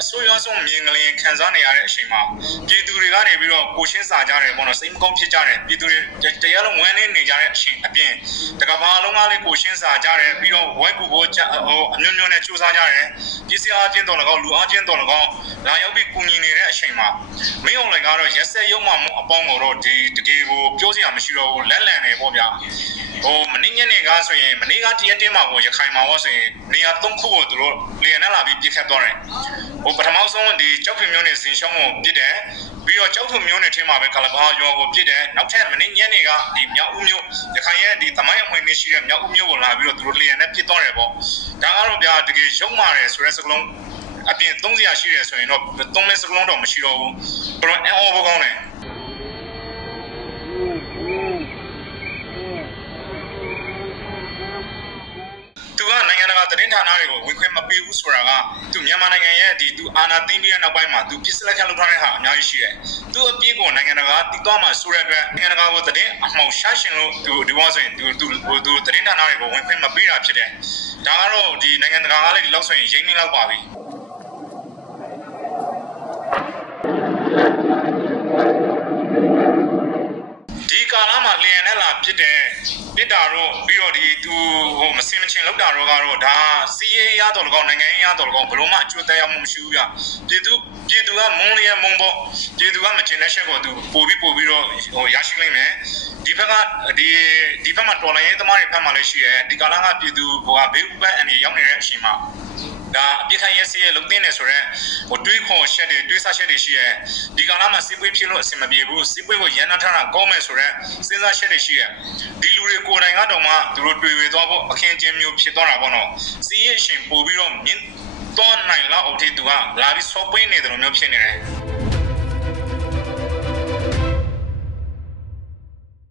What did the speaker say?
အဆိုးရွားဆုံးမြင်ကလေးခံစားနေရတဲ့အချိန်မှာပြည်သူတွေကနေပြီးတော့ကိုရှင်းစာကြတယ်ပေါ့နော်စိတ်မကောင်းဖြစ်ကြတယ်ပြည်သူတွေတရားလုံးဝမ်းနေနေကြတဲ့အချိန်အပြင်တကဘာလုံးကားလေးကိုရှင်းစာကြတယ်ပြီးတော့ဝိုက်ကူကိုဟိုအမျိုးမျိုးနဲ့စူးစမ်းကြတယ်ပြည်စည်းအားချင်းတော်၎င်းလူအားချင်းတော်၎င်းလာရောက်ပြီးကူညီနေတဲ့အ ချိန်မှာမင်းအောင်လည်းကတော့ရက်ဆက်ရုံမှမှုအပေါင်းကိုတော့ဒီတကယ်ကိုပြောစရာမရှိတော့ဘူးလက်လန်နေပေါ့ဗျာဟိုမင်းညနေကဆိုရင်မနေ့ကတရက်တင်းမှာကိုရခိုင်မှာဟောဆိုရင်နေရာ၃ခုကိုသူတို့လျင်နဲ့လာပြီးပြစ်ခတ်သွားတယ်ဟိုပထမဆုံးဒီကြောက်ဖြူမျိုးနဲ့ဇင်ရှောင်းကိုပြစ်တယ်ပြီးတော့ကြောက်ဖြူမျိုးနဲ့ထင်းမှာပဲကလဘာရွာကိုပြစ်တယ်နောက်ထပ်မနေ့ညနေကဒီမြောက်ဦးမျိုးရခိုင်ရဲ့ဒီတမိုင်းအမွေနေရှိတဲ့မြောက်ဦးမျိုးကိုလာပြီးတော့သူတို့လျင်နဲ့ပြစ်သွားတယ်ပေါ့ဒါကတော့ဗျာတကယ်ရုံမာတယ်ဆိုတဲ့စကလုံး အပြင်300ရှိတယ်ဆိုရင်တော့3မဲစကလုံးတော့မရှိတော့ဘူးဘယ်တော့အန်အော်ဘောကောင်းတယ်သူကနိုင်ငံတကာသတင်းဌာနတွေကိုဝင်ခွင့်မပေးဘူးဆိုတာကသူမြန်မာနိုင်ငံရဲ့ဒီသူအာဏာသိမ်းပြီးတဲ့နောက်ပိုင်းမှာသူပြစ်စလက်ခတ်လုပ်ထားတဲ့ဟာအများကြီးရှိတယ်။သူအပြည့်ကိုနိုင်ငံတကာတည်သွားမှဆိုတဲ့အတွက်နိုင်ငံတကာကိုသတင်းအမှောင်ရှာရှင်လို့သူဒီဘောဆိုရင်သူသူသူသတင်းဌာနတွေကိုဝင်ခွင့်မပေးတာဖြစ်တယ်။ဒါကတော့ဒီနိုင်ငံတကာကလည်းဒီလောက်ဆိုရင်ရင်းနှီးလောက်ပါပြီ။ ဒီကာလမှာလျင်နဲ့လာပြစ်တယ်ပြစ်တာတော့ပြီးတော့ဒီသူဟိုမစင်မချင်းလောက်တာတော့ကတော့ဒါစီးရေးရတော့လကောက်နိုင်ငံရေးရတော့လကောက်ဘယ်လိုမှအကျိုးသက်ရောက်မှုမရှိဘူးပြပြည်သူပြည်သူကမုန်းလျက်မုန်းပေါ့ပြည်သူကမကျင်တဲ့ချက်ကိုသူပို့ပြီးပို့ပြီးတော့ဟိုရရှိနိုင်မယ်ဒီဘက်ကဒီဒီဘက်မှာတော်လိုင်းရေးသမားတွေဖက်မှာလည်းရှိရဲဒီကာလကပြည်သူဟိုကဘေးဥပန်းအနေရောက်နေတဲ့အချိန်မှာ ဒါအပြစ်ခတ်ရဲစီရဲ့လုံသိနေဆိုတော့ဟိုတွေးခေါ်ချက်တွေတွေးဆချက်တွေရှိရဲဒီကလာမှာစီးပွေးဖြစ်လို့အဆင်မပြေဘူးစီးပွေးကိုရန်နာထားတာကောင်းမယ်ဆိုတော့စဉ်းစားချက်တွေရှိရဲဒီလူတွေကိုယ်တိုင်ကတော့မှသူတို့တွေ့ဝေသွားဖို့အခင်းကျင်းမျိုးဖြစ်သွားတာပေါ့နော်စီးရဲ့အရှင်ပို့ပြီးတော့မြင့်တော့နိုင်လောက်အောင်ထိသူကလာပြီးဆော့ပွေးနေတယ်လို့မျိုးဖြစ်နေတယ်